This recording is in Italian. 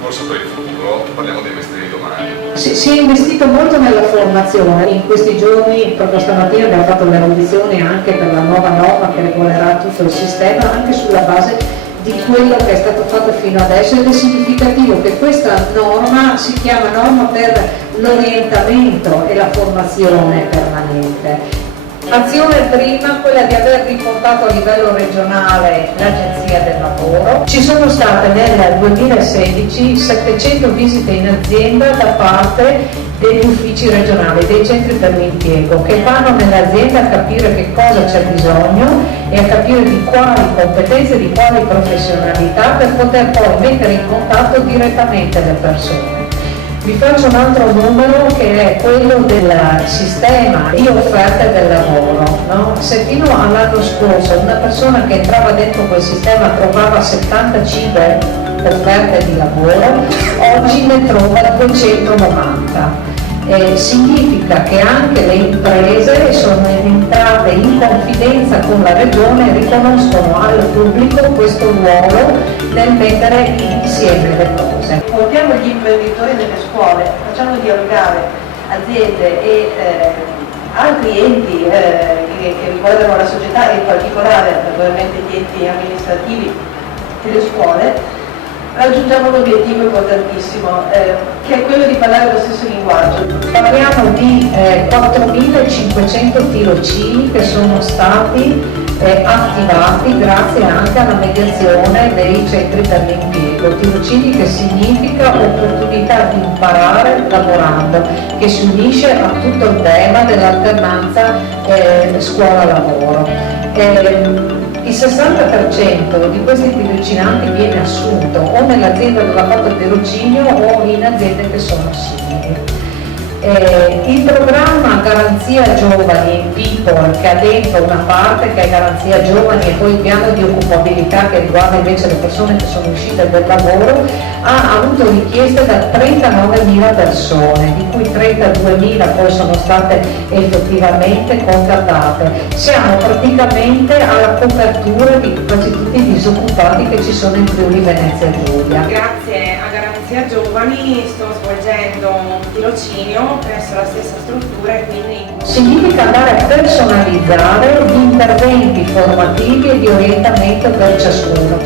Borsa per il futuro, parliamo dei mestieri di domani. Si è investito molto nella formazione. In questi giorni, proprio stamattina, abbiamo fatto le audizioni anche per la nuova norma che regolerà tutto il sistema, anche sulla base di quello che è stato fatto fino adesso, ed è significativo che questa norma si chiama norma per l'orientamento e la formazione permanente. Azione prima, quella di aver riportato a livello regionale l'Agenzia del Lavoro. Ci sono state nel 2016 700 visite in azienda da parte degli uffici regionali, dei centri per l'impiego, che vanno nell'azienda a capire che cosa c'è bisogno e a capire di quali competenze, di quali professionalità, per poter poi mettere in contatto direttamente le persone. Vi faccio un altro numero che è quello del sistema di offerte del lavoro, no? Se fino all'anno scorso una persona che entrava dentro quel sistema trovava 75 offerte di lavoro, oggi ne trova 290. Significa che anche le imprese sono entrate in confidenza con la Regione e riconoscono al pubblico questo ruolo nel mettere insieme le cose. Portiamo gli imprenditori nelle scuole, facciamo dialogare aziende e altri enti che riguardano la società e in particolare naturalmente gli enti amministrativi delle scuole. Raggiungiamo un obiettivo importantissimo, che è quello di parlare lo stesso linguaggio. Parliamo di 4.500 tirocini che sono stati attivati grazie anche alla mediazione dei centri per l'impiego. Tirocini che significa opportunità di imparare lavorando, che si unisce a tutto il tema dell'alternanza scuola-lavoro. Il 60% di questi tirocinanti viene assunto o nell'azienda dove ha fatto il tirocinio o in aziende che sono simili. Il programma Garanzia Giovani People, che ha dentro una parte che è Garanzia Giovani e poi il piano di occupabilità che riguarda invece le persone che sono uscite dal lavoro, ha avuto richieste da 39.000 persone, di cui 32.000 poi sono state effettivamente contattate. Siamo praticamente alla copertura di quasi tutti i disoccupati che ci sono in Friuli Venezia Giulia. Grazie a Garanzia Giovani sto svolgendo un tirocinio presso la stessa struttura e quindi significa andare a personalizzare gli interventi formativi e di orientamento per ciascuno.